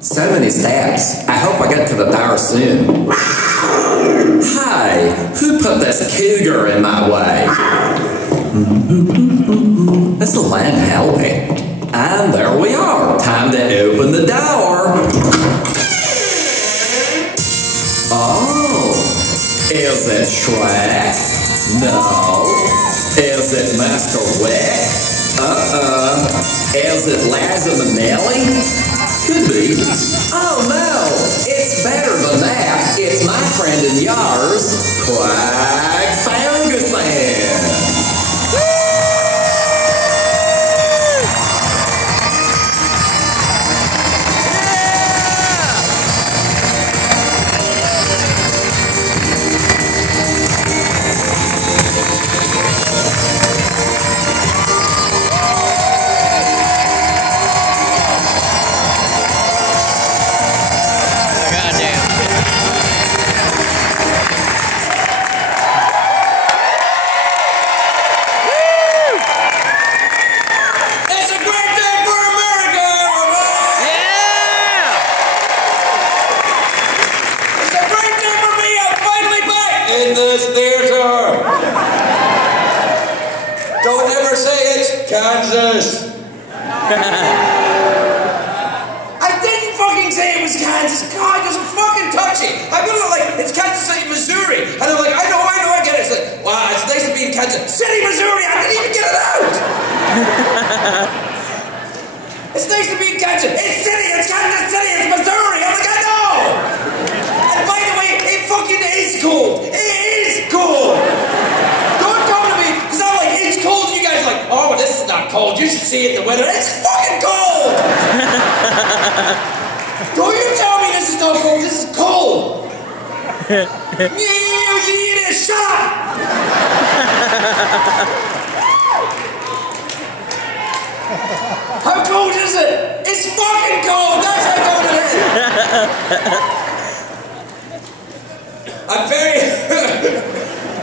So many steps. I hope I get to the door soon. Hi, who put this cougar in my way? This'll land healthy. And there we are. Time to open the door. Oh, is it Shrek? No. Is it Master Wick? Is it Liza Minnelli? Could be. Oh no, it's better than that. It's my friend and yours, Ferguson. In this theater. Don't ever say it's Kansas. I didn't fucking say it was Kansas. God, it doesn't fucking touch it. I put it like, it's Kansas City, Missouri. And they're like, I know, I get it. It's like, wow, it's nice to be in Kansas City, Missouri. I didn't even get it out. It's nice to be in Kansas. It's Kansas City, it's Missouri. I'm like, I know. And by the way, it fucking is cold. It is cold. Don't come to me, because I'm like, it's cold. You guys are like, oh, well, this is not cold. You should see it in the winter. It's fucking cold. Don't you tell me this is not cold. This is cold. You idiot, shut up. How cold is it? It's fucking cold. That's how cold it is.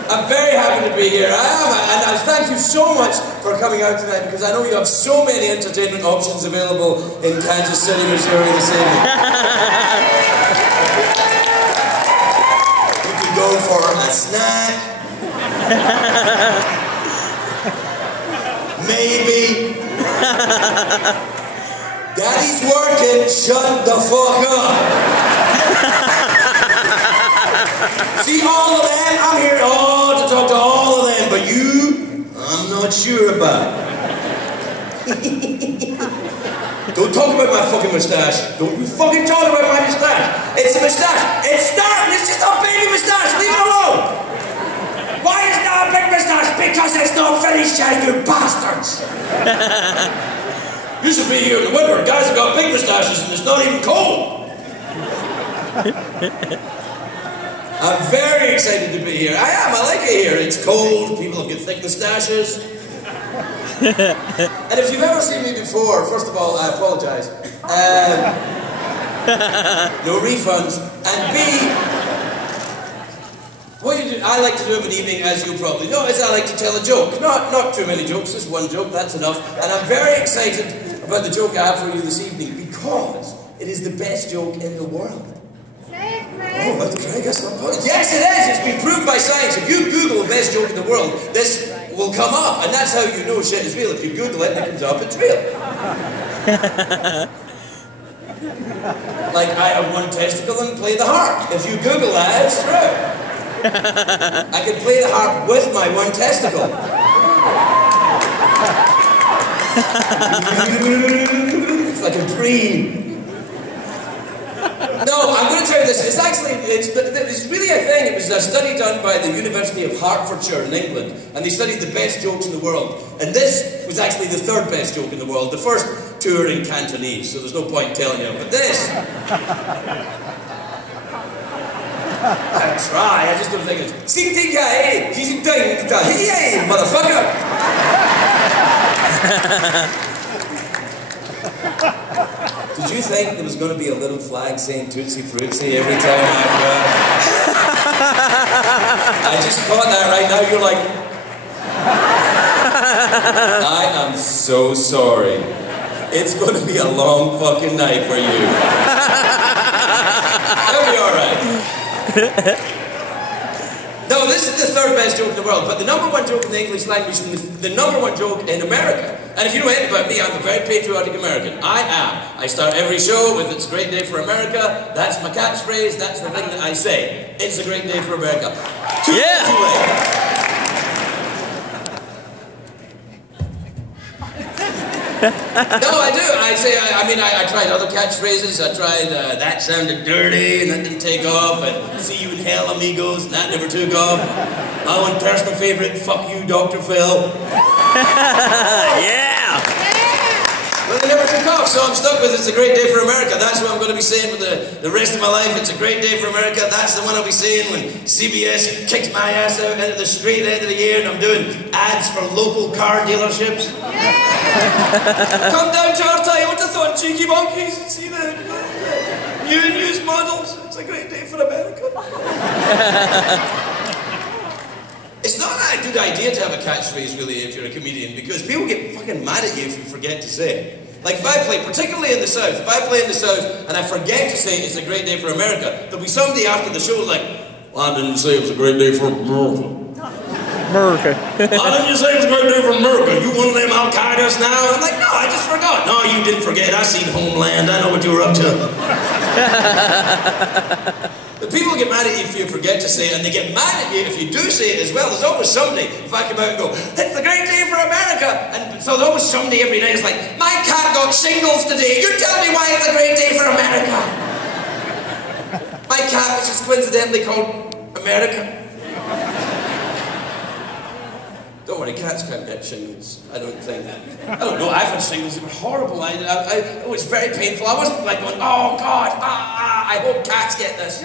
I'm very happy to be here. I am, and I thank you so much for coming out tonight, because I know you have so many entertainment options available in Kansas City, Missouri this evening. You can go for a snack. Maybe. Daddy's working. Shut the fuck up. See all of them? I'm here to talk to all of them, but you, I'm not sure about. Don't talk about my fucking moustache. Don't you fucking talk about my moustache. It's a moustache. It's starting. It's just a baby moustache. Leave it alone. Why is it not a big moustache? Because it's not finished yet, you bastards. You should be here in the winter. Guys have got big moustaches and it's not even cold. I'm very excited to be here. I am. I like it here. It's cold. People have got thick moustaches. And if you've ever seen me before, first of all, I apologise. No refunds. And B, what you do, I like to do of an evening, as you probably know, is I like to tell a joke. Not too many jokes, just one joke, that's enough. And I'm very excited about the joke I have for you this evening, because it is the best joke in the world. Oh, that's Craig, that's not funny. Yes, it is. It's been proven by science. If you Google the best joke in the world, this will come up. And that's how you know shit is real. If you Google it and it comes up, it's real. Like, I have one testicle and play the harp. If you Google that, it's true. I can play the harp with my one testicle. It's like a dream. No, I'm going to tell you this. It's really a thing. It was a study done by the University of Hertfordshire in England, and they studied the best jokes in the world. And this was actually the third best joke in the world. The first two are in Cantonese, so there's no point telling you. But this, I try. I just don't think it's sing ding hey, he's ding hey, motherfucker. Did you think there was going to be a little flag saying Tootsie Fruitsy every time I just caught that right now. You're like, I am so sorry. It's going to be a long fucking night for you. That'll be alright. No, this is the third best joke in the world, but the number one joke in the English language and the number one joke in America. And if you know anything about me, I'm a very patriotic American. I am. I start every show with "It's a great day for America." That's my catchphrase. That's the thing that I say. It's a great day for America. Too late. No, I do. I tried other catchphrases. I tried "That sounded dirty," and that didn't take off. And "See you in hell, amigos," and that never took off. My one personal favorite, "Fuck you, Dr. Phil." Yeah! Well, they never took off, so I'm stuck with "It's a great day for America." That's what I'm going to be saying for the rest of my life. It's a great day for America. That's the one I'll be saying when CBS kicks my ass out into the straight end of the year and I'm doing ads for local car dealerships. Come down to our Toyota-thon, cheeky monkeys, and see the new and used models. It's a great day for America. It's not a good idea to have a catchphrase, really, if you're a comedian, because people get fucking mad at you if you forget to say it. Like, if I play, particularly in the South, if I play in the South and I forget to say "It's a great day for America," there'll be somebody after the show like, "Why didn't you say it was a great day for America? America. Why didn't you say it was a great day for America? You one of them Al-Qaedas now?" I'm like, "No, I just forgot." "No, you didn't forget. I seen Homeland. I know what you were up to." But people get mad at you if you forget to say it, and they get mad at you if you do say it as well. There's always somebody, if I come out and go, "It's a great day for America," and so there's always somebody every night who's like, "My cat got shingles today. You tell me why it's a great day for America." My cat, which is coincidentally called America. Don't worry, cats can't get shingles. I don't think. I don't know, I've had shingles. They were horrible. It was very painful. I wasn't like going, "Oh God, I hope cats get this."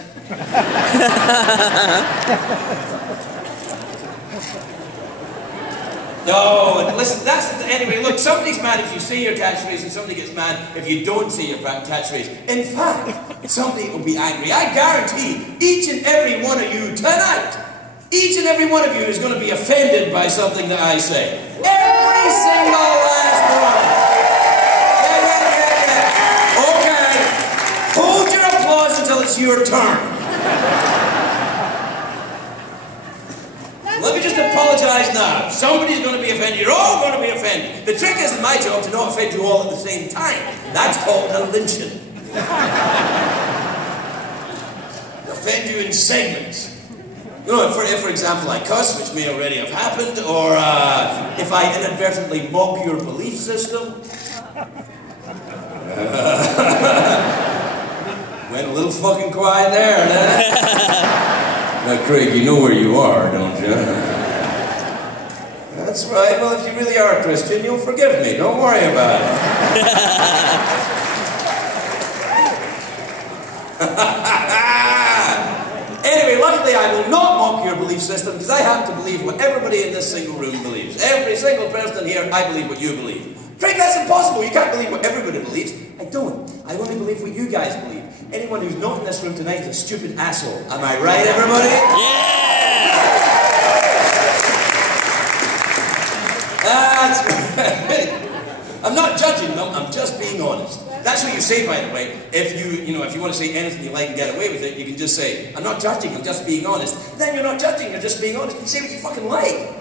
No, listen, anyway, look, somebody's mad if you say your catchphrase and somebody gets mad if you don't say your catchphrase. In fact, somebody will be angry. I guarantee each and every one of you tonight, each and every one of you is going to be offended by something that I say. Every single last one. Yeah. Okay. Hold your applause until it's your turn. Let me just apologize now. Somebody's going to be offended. You're all going to be offended. The trick isn't my job to not offend you all at the same time. That's called a lynching. Offend you in segments. You know, if, for example, I cuss, which may already have happened, or if I inadvertently mock your belief system. Went a little fucking quiet there, eh? Now, Craig, you know where you are, don't you? That's right. Well, if you really are a Christian, you'll forgive me. Don't worry about it. Anyway, luckily I will not mock your belief system because I happen to believe what everybody in this single room believes. Every single person here, I believe what you believe. Craig, that's impossible. You can't believe what everybody believes. I don't. I only believe what you guys believe. Anyone who's not in this room tonight is a stupid asshole. Am I right, everybody? Yeah! That's right. I'm not judging them. I'm just being honest. That's what you say, by the way. If you want to say anything you like and get away with it, you can just say, "I'm not judging, I'm just being honest." Then you're not judging, you're just being honest. You say what you fucking like.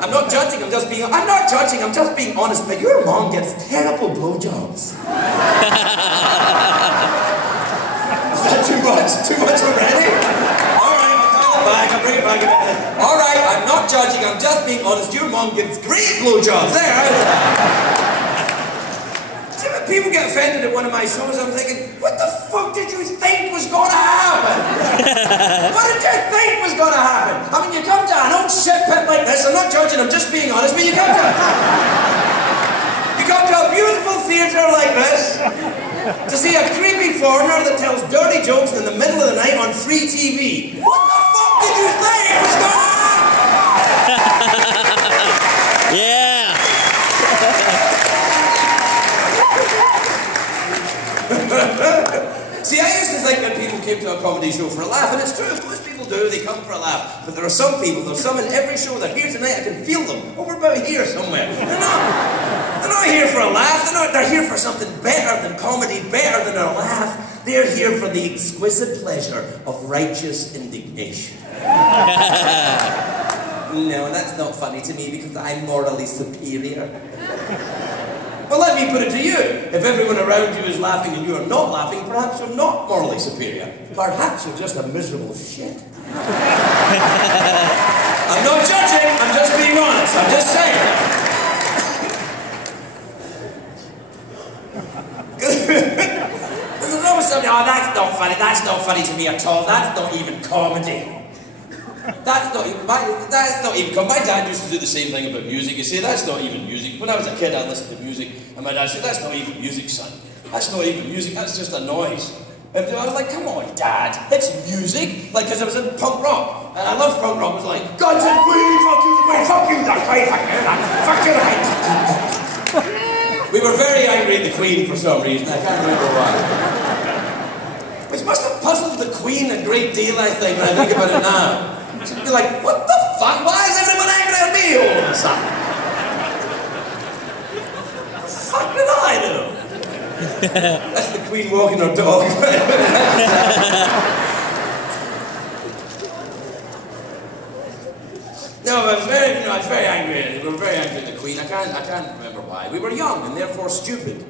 "I'm not judging, I'm just being honest." I'm not judging, I'm just being honest, but your mom gets terrible blowjobs. Is that too much? Too much already? I'll bring it back. All right, I'm not judging, I'm just being honest. Your mom gives great blowjobs. There. See, when people get offended at one of my shows, I'm thinking, what the fuck did you think was going to happen? What did you think was going to happen? I mean, you come to an old shit pit like this, I'm not judging, I'm just being honest, but you come to a beautiful theatre like this to see a creepy foreigner that tells dirty jokes in the middle of the night on free TV. What the fuck did you think was going to happen? Yeah! See, I used to think that people came to a comedy show for a laugh, and it's true, most people do, they come for a laugh. But there are some people, there's some in every show that here tonight, I can feel them, over about here somewhere. They're They're not here for a laugh. They're here for something better than comedy, better than a laugh. They're here for the exquisite pleasure of righteous indignation. No, that's not funny to me because I'm morally superior. Well, let me put it to you. If everyone around you is laughing and you are not laughing, perhaps you're not morally superior. Perhaps you're just a miserable shit. I'm not judging. I'm just being honest. I'm just saying. There's always something, oh, that's not funny. That's not funny to me at all. That's not even comedy. That's not even comedy. My dad used to do the same thing about music. You say, that's not even music. When I was a kid, I listened to music, and my dad said, that's not even music, son. That's not even music. That's just a noise. And I was like, come on, Dad, it's music. Like, because I was in punk rock, and I loved punk rock. It was like, Guns and Queen, fuck you, the Queen, fuck you, the Queen, fuck you, the Queen. We were very angry at the Queen for some reason. I can't remember why. Which must have puzzled the Queen a great deal, I think, when I think about it now. She'd be like, what the fuck? Why is everyone angry at me all of a sudden? What the fuck did I do? That's the Queen walking her dog. No, I was very angry. We were very angry at the Queen. I can't remember why. We were young and therefore stupid.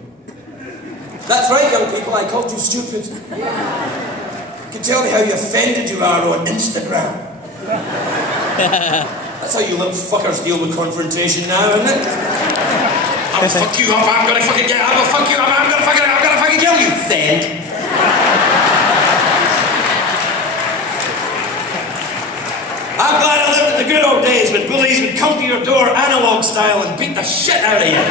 That's right, young people. I called you stupid. You can tell me how you offended you are on Instagram. That's how you little fuckers deal with confrontation now, isn't it? I'll fuck you up, I'm gonna fucking get, I'm gonna fuck you up, I'm gonna fucking kill you, Fed. I'm glad I lived in the good old days when bullies would come to your door analog style and beat the shit out of you.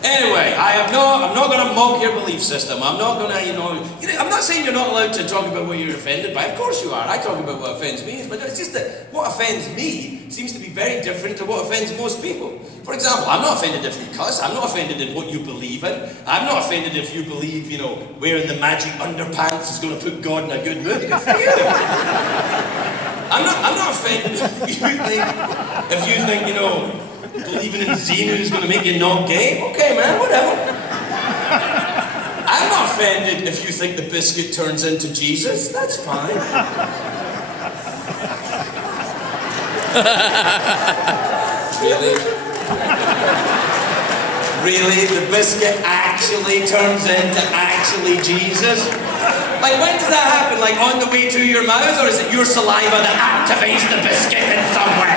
Anyway, I'm not going to mock your belief system. I'm not going to, I'm not saying you're not allowed to talk about what you're offended by. Of course you are. I talk about what offends me. But it's just that what offends me seems to be very different to what offends most people. For example, I'm not offended if you cuss. I'm not offended in what you believe in. I'm not offended if you believe, wearing the magic underpants is going to put God in a good mood. Good for you. I'm not offended if you think, believing in Xenu is going to make you not gay. Okay, man, whatever. I'm not offended if you think the biscuit turns into Jesus. That's fine. Really? Really? The biscuit actually turns into actually Jesus? Like, when does that happen? Like, on the way to your mouth? Or is it your saliva that activates the biscuit in some way?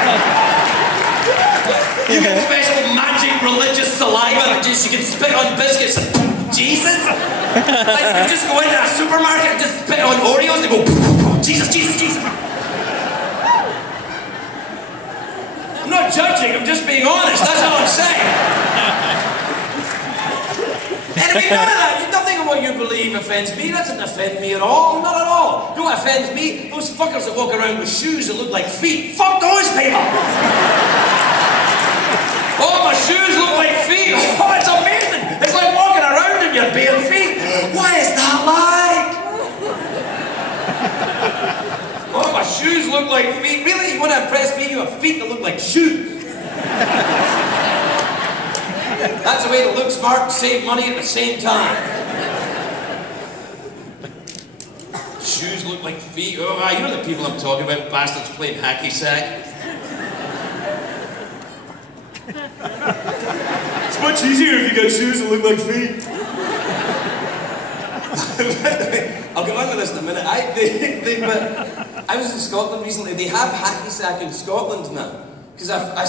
You get special magic religious saliva that you can spit on biscuits and Jesus? Like, you just go into a supermarket and just spit on Oreos and go Jesus, Jesus, Jesus. I'm not judging, I'm just being honest, that's all I'm saying. And I mean, none of that, nothing of what you believe offends me. That doesn't offend me at all, not at all. You know what offends me? Those fuckers that walk around with shoes that look like feet. Fuck those people! Oh, my shoes look like feet. Oh, it's amazing. It's like walking around in your bare feet. What is that like? Oh, my shoes look like feet. Really? You want to impress me? You have feet that look like shoes. That's a way to look smart and save money at the same time. Shoes look like feet. Oh, you know the people I'm talking about, bastards playing hacky sack. It's much easier if you got shoes that look like feet. I'll get on to this in a minute. I was in Scotland recently. They have hacky sack in Scotland now. Because I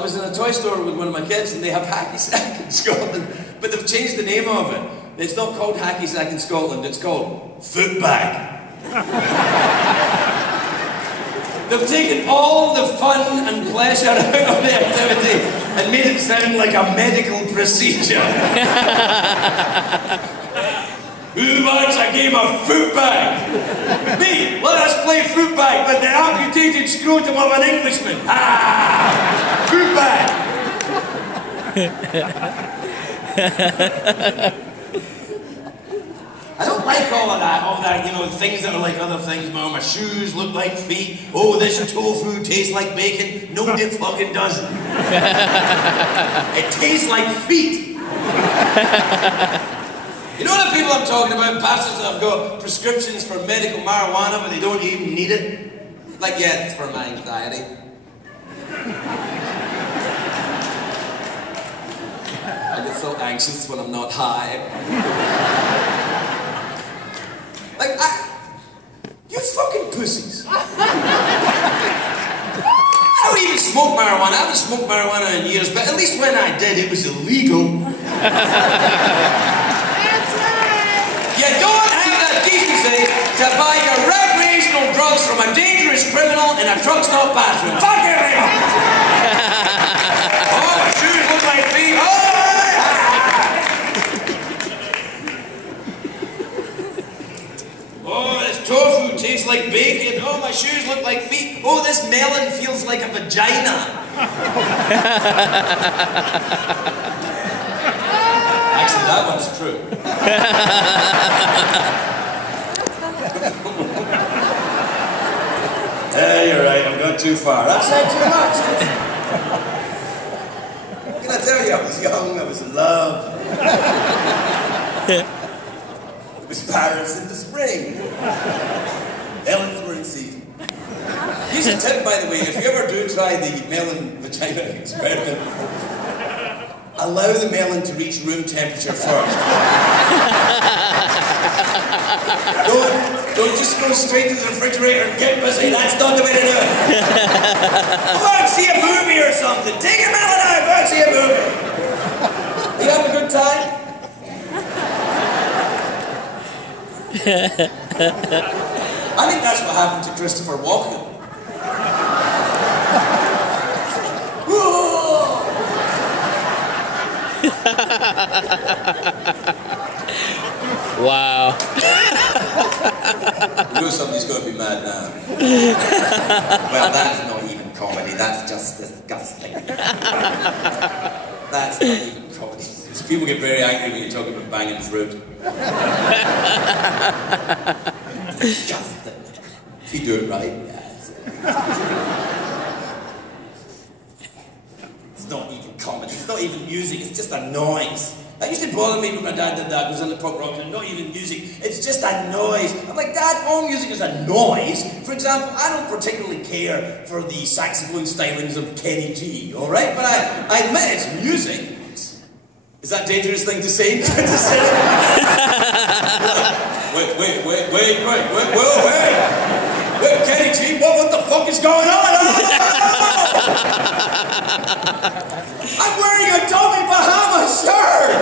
was in a toy store with one of my kids and they have hacky sack in Scotland. But they've changed the name of it. It's not called hacky sack in Scotland. It's called foot bag. They've taken all the fun and pleasure out of the activity and made it sound like a medical procedure. Who wants a game of foot bag? Me, let us play foot bag with the amputated scrotum of an Englishman. Ah! Foot bag! I don't like all that, you know, things that are like other things. Oh, my shoes look like feet. Oh, this tofu tastes like bacon. No, it fucking doesn't. It tastes like feet. You know the people I'm talking about, bastards that have got prescriptions for medical marijuana, but they don't even need it? Like, yeah, it's for my anxiety. I get so anxious when I'm not high. Like, you fucking pussies. I don't even smoke marijuana. I haven't smoked marijuana in years, but at least when I did, it was illegal. You don't have the decency to buy your recreational drugs from a dangerous criminal in a truck stop bathroom. Fuck everyone! Oh, my shoes look like feet. Oh! Oh, this tofu tastes like bacon. Oh, my shoes look like feet. Oh, this melon feels like a vagina. Actually, that one's true. Yeah, you're right. I've gone too far. I've said too much. Can I tell you, I was young, I was in love. It was Paris in the spring. Melons were in season. Here's a tip, by the way, if you ever do try the melon vagina experiment, allow the melon to reach room temperature first. Don't just go straight to the refrigerator and get busy. That's not the way to do it. Go out and see a movie or something. Take your melon out, go out and see a movie. You having a good time? I think that's what happened to Christopher Walken. Wow. You know somebody's going to be mad now. Well, that's not even comedy, that's just disgusting. That's not even comedy. People get very angry when you talk about banging fruit. Disgusting. If you do it right, yes. It's not even comedy, it's not even music, it's just a noise. That used to bother me when my dad did that, was in the punk rock, and not even music, it's just a noise. I'm like, Dad, all music is a noise. For example, I don't particularly care for the saxophone stylings of Kenny G, alright? But I admit it's music. Is that a dangerous thing to say? Wait, Kenny G, what the fuck is going on? I'm wearing a Tommy Bahama shirt!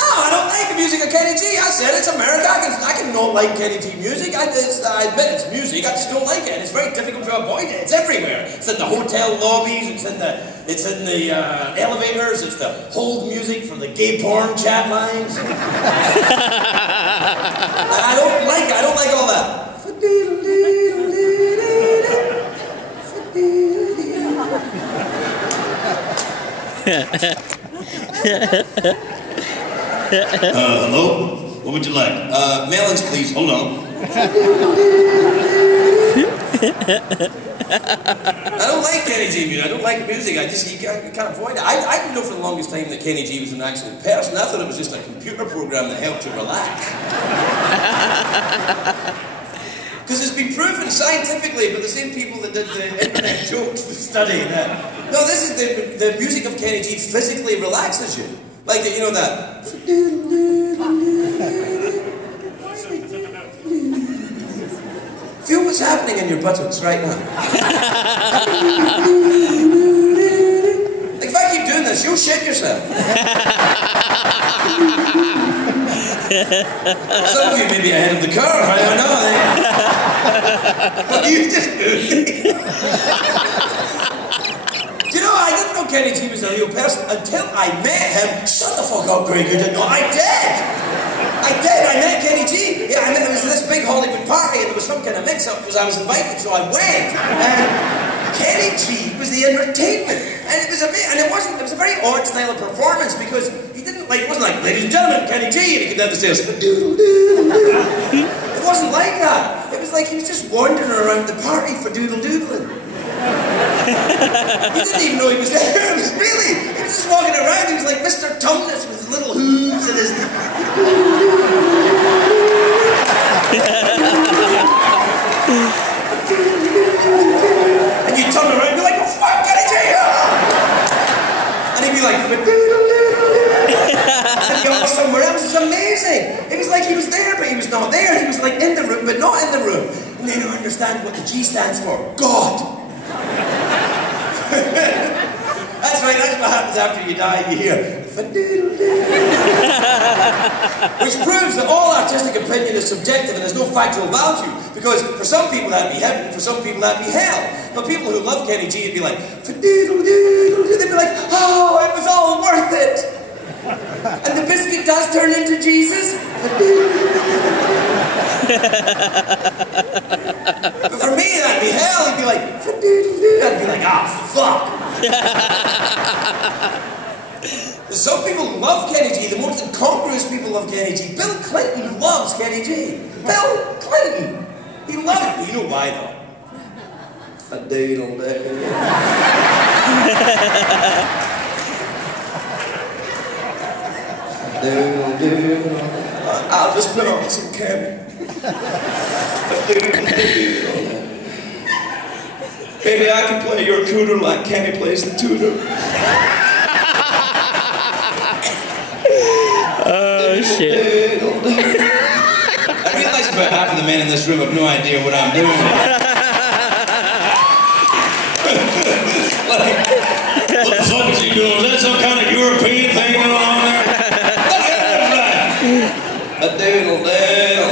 No, I don't like the music of Kenny G. I said it's America. I can not like Kenny G music. I admit it's music. I just don't like it. And it's very difficult to avoid it. It's everywhere. It's in the hotel lobbies. It's in the elevators. It's the hold music for the gay porn chat lines. I don't like it. I don't like all that. Hello? What would you like? Melons, please. Hold on. I don't like Kenny G music. I don't like music. You can't avoid it. I didn't know for the longest time that Kenny G was an actual person. I thought it was just a computer program that helped you relax. Because it's been proven scientifically by the same people that did the internet jokes study that. No, this is the music of Kenny G physically relaxes you. Like, you know that. Feel what's happening in your buttocks right now. Like, if I keep doing this, you'll shit yourself. Some of you may be ahead of the curve, I don't know. What are you just doing? Do you know, I didn't know Kenny G was a real person until I met him. Shut the fuck up, Greg, you didn't know. I did! I met Kenny G. Yeah, I met him. It was this big Hollywood party and there was some kind of mix-up because I was invited, so I went. And Kenny G was the entertainment. And it was was amazing, and it was a very odd style of performance because he didn't like, it wasn't like, ladies and gentlemen, Kenny G, and he came down the stairs, it wasn't like that. It was like he was just wandering around the party for doodle-doodling. He didn't even know he was there. It was really, he was just walking around. He was like Mr. Tumnus with his little hooves and his... And you'd turn around and be like, oh fuck, Kenny G! And he'd be like, and he'd go somewhere else. It was amazing. It was like he was there, but he was not there. He was like in the room, but not in the room. And they don't understand what the G stands for. God. That's right, that's what happens after you die. You hear, which proves that all artistic opinion is subjective and there's no factual value. Because for some people that'd be heaven, for some people that'd be hell. But people who love Kenny G would be like, they'd be like, oh, it was all worth it. And the biscuit does turn into Jesus. But for me, that'd be hell. He'd be like, I'd be like, ah, fuck. There's some people who love Kenny G. The most incongruous people love Kenny G. Bill Clinton loves Kenny G. Bill Clinton. He loves it. You know why, though? A doodle doodle. Doodle doodle. I'll just put on some Kenny. Doodle doodle. Baby, I can play your cooter like Kenny plays the tutor. Oh, shit. I realize about half of the men in this room have no idea what I'm doing. Like, what the fuck is he doing? Is that some kind of European thing going on there? A doodle doodle.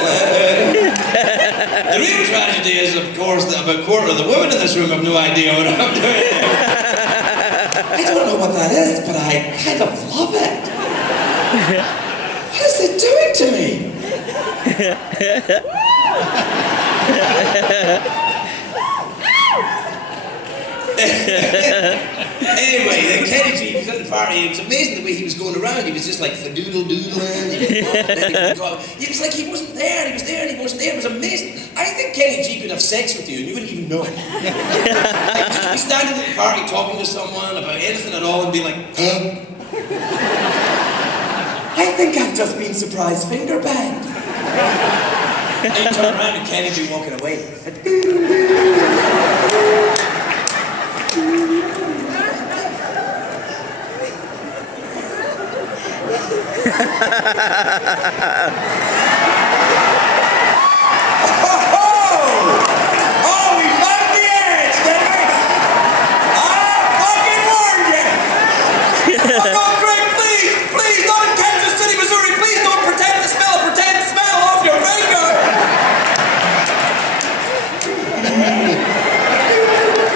The real tragedy is, of course, that about a quarter of the women in this room have no idea what I'm doing. I don't know what that is, but I kind of love it. What is it doing to me? Anyway, then Kenny G was at the party. It was amazing the way he was going around. He was just like fadoodle-doodling. He was like he wasn't there, and he was there, and he wasn't there. It was amazing. I think Kenny G could have sex with you, and you wouldn't even know it. Like, just be standing at the party talking to someone about anything at all, and be like, I think I've just been surprise finger banged. And you turn around and Kenny be walking away. Oh, we found the edge, didn't we? I fucking warned you! Come on, Greg, please, not in Kansas City, Missouri, please don't pretend to smell off your finger!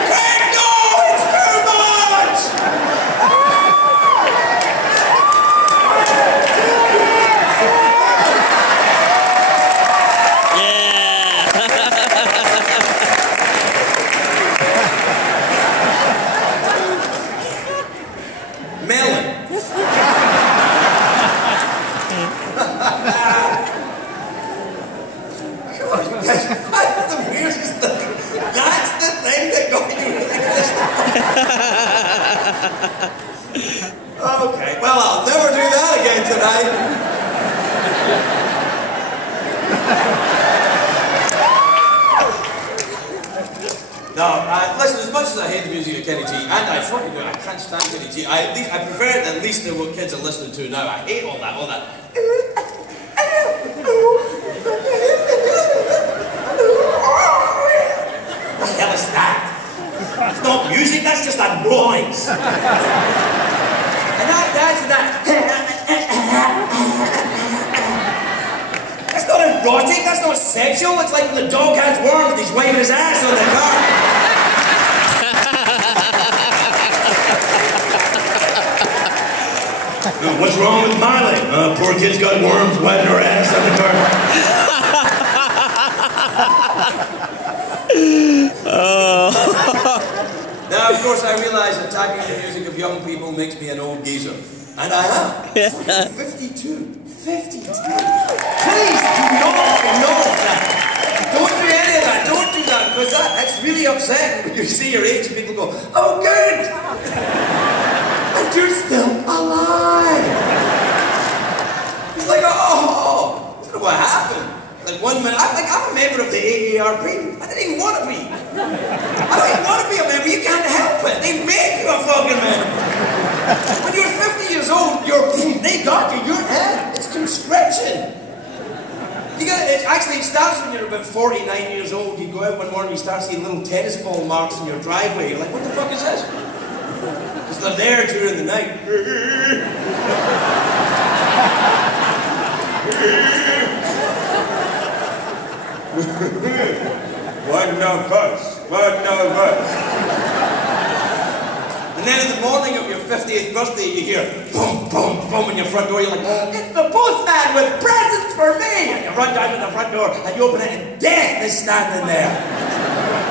Greg, no, it's too much! Melon. That's the weirdest thing. That's the thing that got you really pissed off. Okay, well, I'll never do that again tonight. No, listen, as much as I hate the music of Kenny G, and I fucking do, I can't stand Kenny G, I prefer it at least to what kids are listening to now. I hate all that. What the hell is that? It's not music, that's just a noise. And that's That's not erotic, that's not sexual. It's like when the dog has worms, he's waving his ass on the car. What's wrong with Miley? Poor kid's got worms wiping her ass on the car. No, Now, of course, I realise attacking the music of young people makes me an old geezer. And I am. 52. 52. Please do not acknowledge that. Don't do any of that. Don't do that, because that's really upsetting when you see your age and people go, oh, good. And you're still alive. It's like, oh, I don't know what happened. Like 1 minute, I'm a member of the AARP. I didn't even want to be. I don't even want to be a member. You can't help it. They make you a fucking member. When you're 50 years old, they got you. You're in. It's conscription. It starts when you're about 49 years old. You go out one morning, you start seeing little tennis ball marks in your driveway. You're like, what the fuck is this? Because they're there during the night. One of us. And then in the morning of your 50th birthday, you hear boom, boom, boom in your front door. You're like, it's the postman with presents for me! And you run down to the front door and you open it and death is standing there.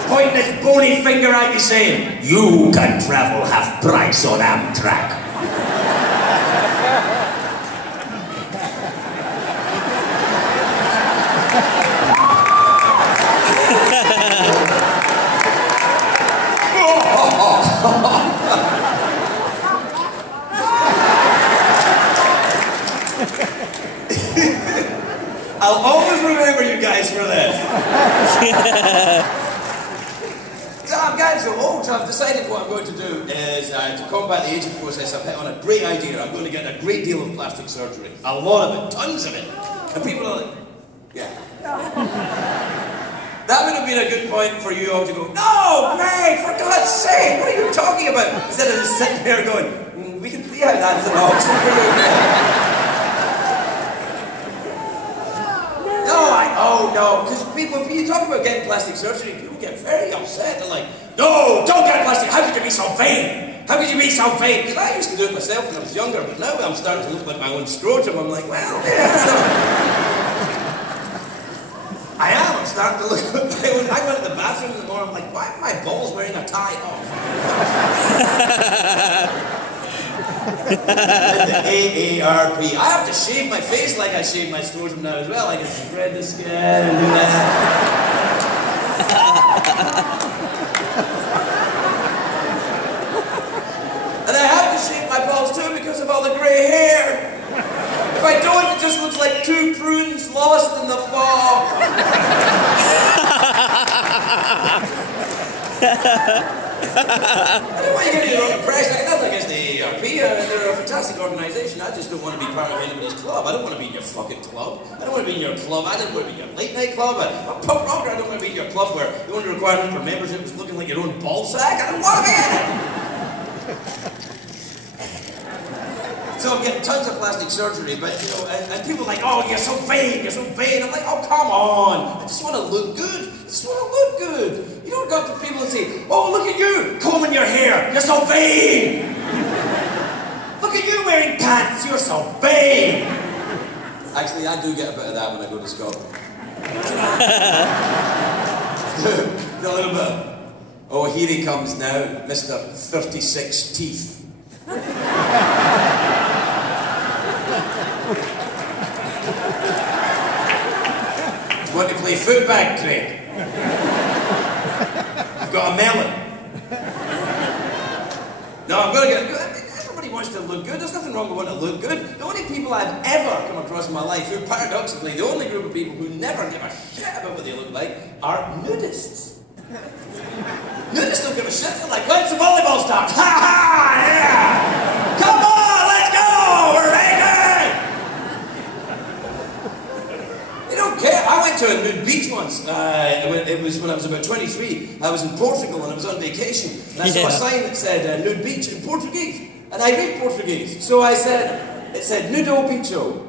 Pointing his bony finger at you saying, you can travel half price on Amtrak. I'll always remember you guys for that. So I'm getting so old, so I've decided what I'm going to do is to combat the aging process. I've hit on a great idea. I'm going to get a great deal of plastic surgery. A lot of it, tons of it. And people are like, yeah. That would have been a good point for you all to go, no, Greg, for God's sake, what are you talking about? Instead of just sitting there going, we can see how that's an option for you. No, because people, if you talk about getting plastic surgery, people get very upset. They're like, no, don't get plastic. How could you be so vain? How could you be so vain? Because I used to do it myself when I was younger, but now I'm starting to look at my own scrotum. I'm like, well, yeah. I'm starting to look at my own. I went to the bathroom in the morning, I'm like, why are my balls wearing a tie off? The AARP. I have to shave my face like I shave my scrotum now as well. I can spread the skin and do that. And I have to shave my balls too because of all the grey hair. If I don't, it just looks like two prunes lost in the fog. I don't want you getting your own impression. Nothing against the AARP. They're a fantastic organisation. I just don't want to be part of anybody's club. I don't want to be in your fucking club. I don't want to be in your club. I didn't want to be in your late night club. I'm a punk rocker. I don't want to be in your club where the only requirement for membership is looking like your own ball sack. I don't want to be in it. So I'm getting tons of plastic surgery, but you know, and people are like, oh, you're so vain, you're so vain. I'm like, oh, come on. I just want to look good. I just want to look good. You don't go up to people and say, oh, look at you combing your hair. You're so vain. Look at you wearing pants. You're so vain. Actually, I do get a bit of that when I go to Scotland. A little bit. Oh, here he comes now, Mr. 36 Teeth. Want to play footbag, Craig? You've got a melon. No, I'm going to get... Everybody wants to look good. There's nothing wrong with wanting to look good. The only people I've ever come across in my life who, paradoxically, the only group of people who never give a shit about what they look like are nudists. Nudists don't give a shit. They're like, when's the volleyball start? Ha ha! Yeah! Come on, let's go! We're ready! They don't care. I went to a nude beach once. It was when I was about 23. I was in Portugal and I was on vacation. And I saw a sign that said nude beach in Portuguese. And I read Portuguese. So I said, it said nudo bicho.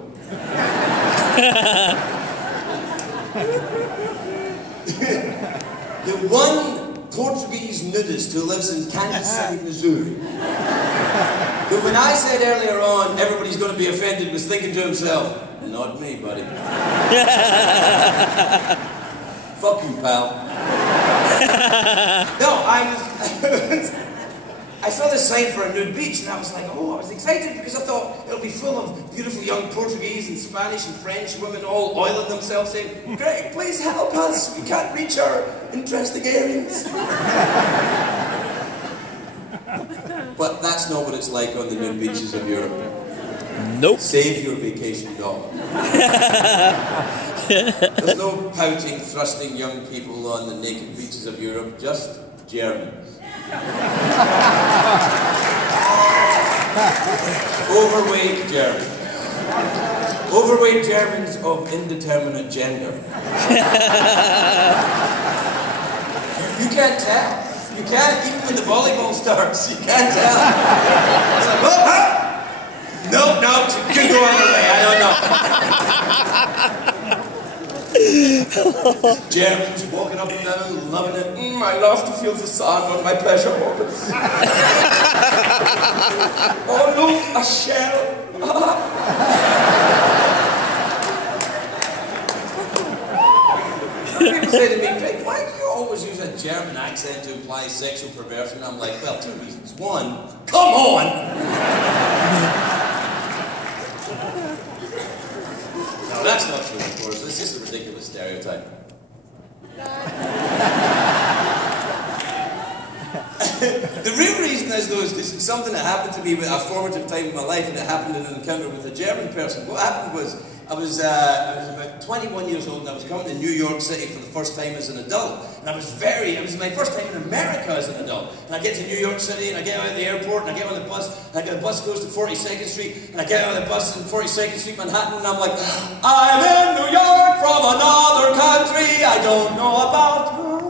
The one Portuguese nudist who lives in Kansas City, Missouri. Who, when I said earlier on, everybody's going to be offended, was thinking to himself, not me, buddy. Fuck you, pal. No, I was I saw this sign for a nude beach, and I was like, oh, I was excited because I thought it'll be full of beautiful young Portuguese and Spanish and French women all oiling themselves saying, Greg, please help us, we can't reach our interesting areas. But that's not what it's like on the nude beaches of Europe. Nope. Save your vacation dollar. There's no pouting, thrusting young people on the naked beaches of Europe, just Germans. Overweight Germans. Overweight Germans of indeterminate gender. You can't tell. You can't, even when the volleyball starts, you can't tell. It's like, oh, huh? No, you can go on the way, I don't know. Germans walking up and down, loving it. I love to feel the sun on my pleasure orbits. Oh, look, a shell. People say to me, Greg, why do you always use a German accent to imply sexual perversion? I'm like, well, 2 reasons. One, come on! No, that's not true, of course. It's just a ridiculous stereotype. The real reason is, though, is because it's something that happened to me at a formative time in my life, and it happened in an encounter with a German person. What happened was, I was about 21 years old, and I was coming to New York City for the first time as an adult. And it was my first time in America as an adult. And I get to New York City, and I get out of the airport, and I get on the bus, and the bus goes to 42nd Street, and I get out of the bus in 42nd Street, Manhattan, and I'm like, I'm in New York from another country, I don't know about your way.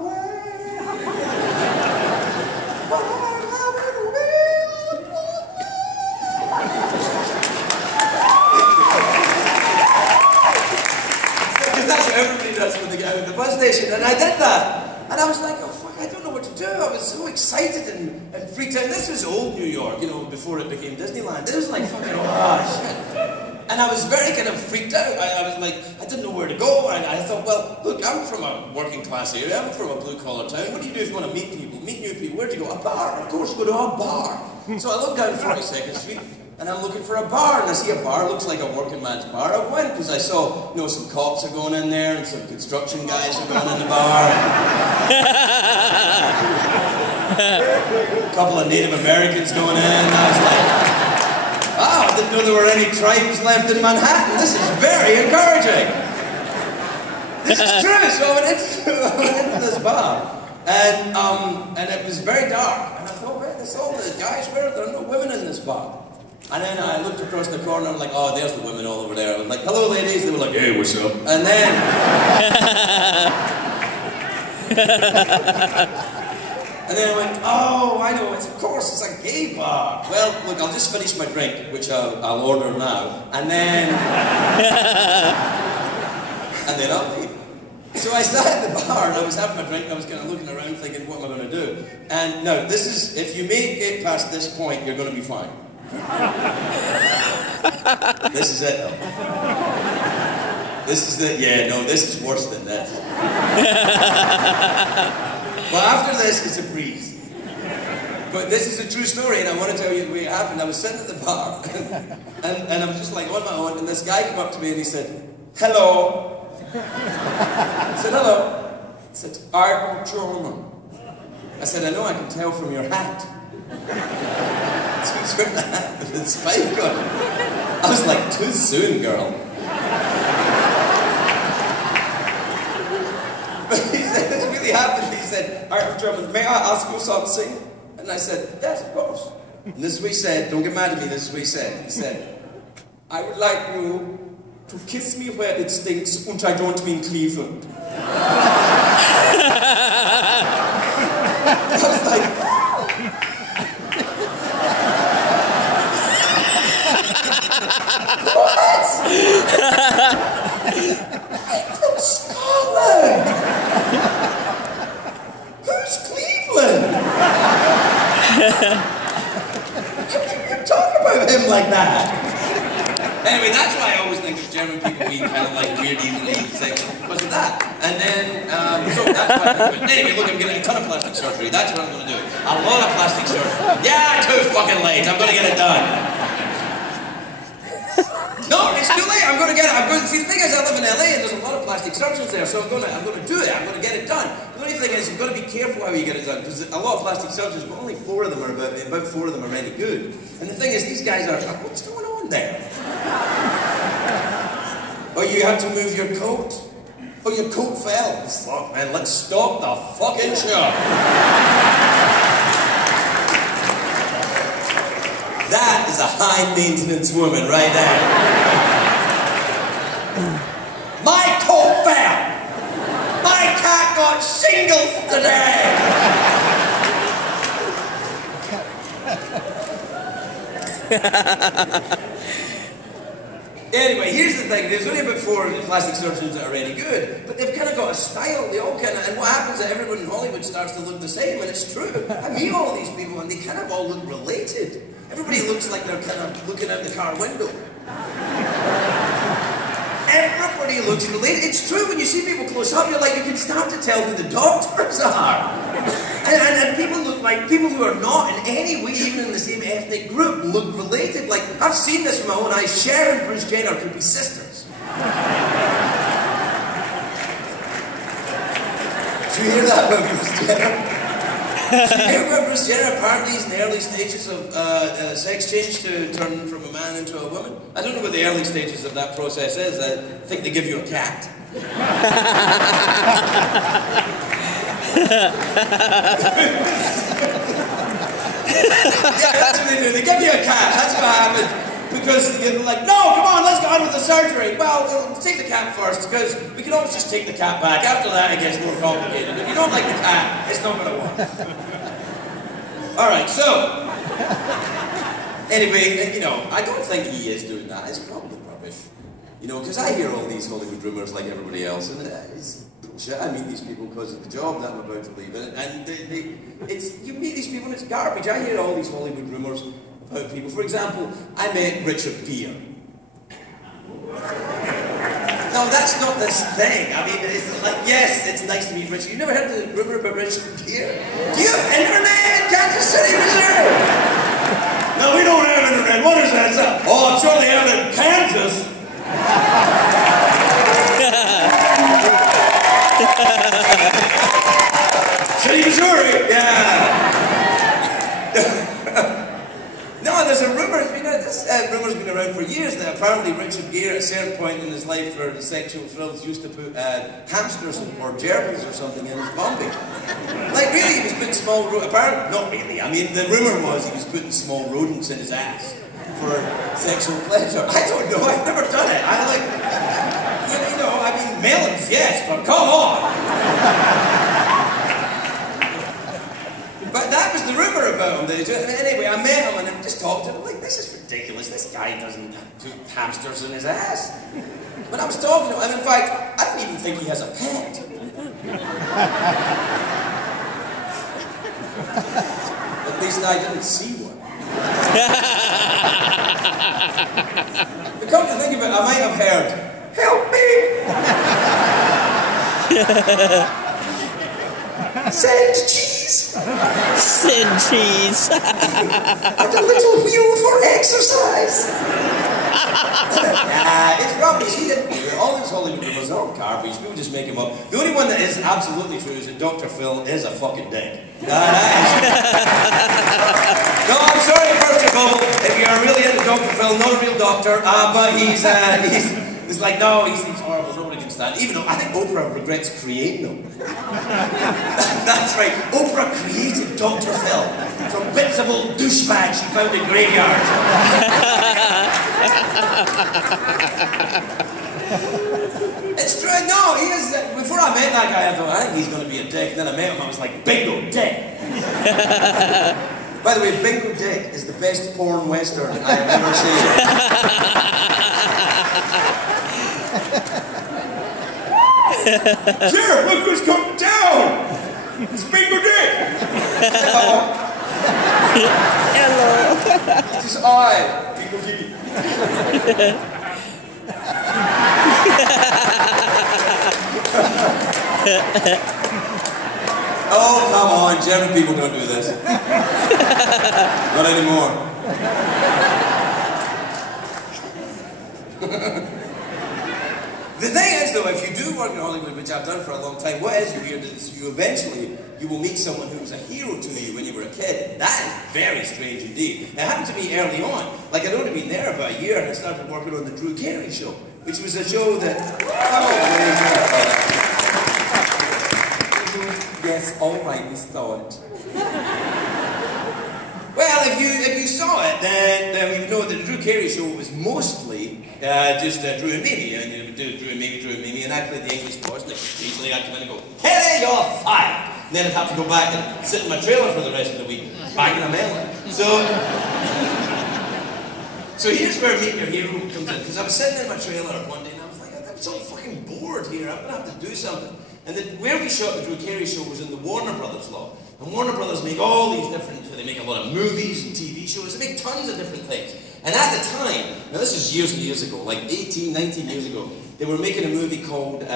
That's what everybody does when they get out of the bus station, and I did that. And I was like, oh fuck, I don't know what to do. I was so excited and freaked out. This was old New York, you know, before it became Disneyland. This was like fucking, oh shit. And I was very kind of freaked out. I was like, I didn't know where to go. And I thought, well, look, I'm from a working class area. I'm from a blue collar town. What do you do if you want to meet people, meet new people? Where do you go? A bar. Of course, you go to a bar. So I look down 42nd Street. And I'm looking for a bar, and I see a bar, looks like a working man's bar. I went, because I saw, you know, some cops are going in there, and some construction guys are going in the bar. A couple of Native Americans going in, and I was like, wow, I didn't know there were any tribes left in Manhattan. This is very encouraging. This is true. So I went into this bar, and it was very dark. And I thought, man, there's all the guys, there are no women in this bar. And then I looked across the corner, and I'm like, oh, there's the women all over there. I was like, hello, ladies. They were like, hey, what's up? And then... and then I went, oh, I know, of course, it's a gay bar. Well, look, I'll just finish my drink, which I'll order now. And then... and then I'll leave. So I sat at the bar, and I was having my drink, and I was kind of looking around thinking, what am I going to do? And now, this is, if you make it past this point, you're going to be fine. This is it, though. This is it. Yeah, no, this is worse than this. Well, after this, it's a breeze. But this is a true story, and I want to tell you the way it happened. I was sitting at the bar, and I'm just like on my own, and this guy came up to me and he said, hello. I said, hello. He said, I'm German. I said, I know, I can tell from your hat. So he's wearing a hat with a spike on it. I was like, too soon, girl. But he said, this really happened. He said, I'm German, may I ask you something? And I said, yes, of course. And this is what he said, don't get mad at me, this is what he said. He said, I would like you to kiss me where it stinks, and I don't mean Cleveland. I was like, what? I'm from Scotland. Who's Cleveland? How can you talk about him like that? Anyway, that's why I always think think of German people being kind of like weird, easily sexual because of that. And then, so that's what I'm doing. Anyway, look, I'm getting a ton of plastic surgery. That's what I'm going to do. A lot of plastic surgery. Yeah, too fucking late. I'm going to get it done. No, it's too late. I'm going to get it. See, the thing is, I live in LA and there's a lot of plastic surgeons there, so I'm going to do it. I'm going to get it done. The only thing is, you've got to be careful how you get it done, because a lot of plastic surgeons, but only four of them are about 4 of them are really good. And the thing is, these guys are, what's going on there? Oh, you have to move your coat? Oh, your coat fell. Fuck, man, let's stop the fucking show. That is a high-maintenance woman right there. My coat fell. My cat got shingles today. Anyway, here's the thing. There's only about 4 plastic surgeons that are really good, but they've kind of got a style. They all kind of, and what happens is everyone in Hollywood starts to look the same, and it's true. I meet all these people, and they kind of all look related. Everybody looks like they're kind of looking out the car window. Everybody looks related. It's true, when you see people close up, you're like, you can start to tell who the doctors are. And people look like, people who are not in any way even in the same ethnic group look related. Like, I've seen this with my own eyes. Cher and Bruce Jenner could be sisters. Did you hear that about Bruce Jenner? Did you hear about Bruce Jenner? Apparently he's in the early stages of sex change to turn from a man into a woman. I don't know what the early stages of that process is. I think they give you a cat. Yeah, that's what they do. They give you a cat. That's what happens. Because you're like, no, come on, let's go on with the surgery. Well, we'll take the cat first, because we can always just take the cat back. After that, it gets more complicated. If you don't like the cat, it's not going to work. Alright, so, anyway, you know, I don't think he is doing that. It's probably rubbish. You know, because I hear all these Hollywood rumours like everybody else, and it's bullshit. I meet these people because of the job that I'm about to leave, and you meet these people and it's garbage. I hear all these Hollywood rumours about people. For example, I met Richard Gere. No, that's not this thing. I mean, it's like, yes, it's nice to meet Richard. You never heard the rumour about Richard Gere? Do you have internet in Kansas City, Missouri? No, we don't have internet. What is that? Oh, it's only out in Kansas. City, Missouri. Yeah. No, there's a rumour. This rumour's been around for years that apparently Richard Gere, at a certain point in his life for the sexual thrills, used to put hamsters or gerbils or something in his bumpy. Like, really, he was putting small apparently, not really. I mean, the rumour was he was putting small rodents in his ass for sexual pleasure. I don't know. I've never done it. I like, you know, I mean, melons, yes, but come on. But that was the rumour about him. Anyway, I met him and I just talked to him. I'm like, this is ridiculous. This guy doesn't put hamsters in his ass. When I was talking to him, and in fact, I don't even think he has a pet. At least I didn't see one. But come to think of it, I might have heard, help me! Send cheese! Send cheese! And a little wheel for exercise! It's rubbish. He didn't do it. All these Hollywood rumors are all garbage. People just make them up. The only one that is absolutely true is that Dr. Phil is a fucking dick. No, I'm sorry, first of all, if you're really into Dr. Phil, not a real doctor, but he's like, no, he's horrible, nobody can stand. Even though I think Oprah regrets creating him. That's right, Oprah created Dr. Phil from bits of old douchebags she found in graveyards. It's true, no, he is, before I met that guy, I thought, I think he's going to be a dick. And then I met him, I was like, bingo, dick. By the way, Bingo Dick is the best porn western I have ever seen. Sure, look who's come down! It's Bingo Dick! Hello! It's just I, Bingo Dick. Oh, come on, German people don't do this. Not anymore. The thing is, though, if you do work in Hollywood, which I've done for a long time, what is weird is you will meet someone who was a hero to you when you were a kid. That is very strange indeed. It happened to me early on. Like, I'd only been there about a year, and I started working on the Drew Carey Show, which was a show that... Yes, all right, we saw it. Well, if you saw it, then you know that the Drew Carey Show was mostly just Drew and Mimi, and you would do Drew and Mimi, and I played the English voice, like usually I'd come in and go, Carey, you're fired! And then I'd have to go back and sit in my trailer for the rest of the week, back in a Midland. So here's where Meet Your Hero comes in, because I was sitting in my trailer one day, and I was like, I'm so fucking bored here, I'm gonna have to do something. And where we shot the Drew Carey Show was in the Warner Brothers lot. And Warner Brothers make all these different, they make a lot of movies and TV shows, they make tons of different things. And at the time, now this is years and years ago, like 18, 19 years ago, they were making a movie called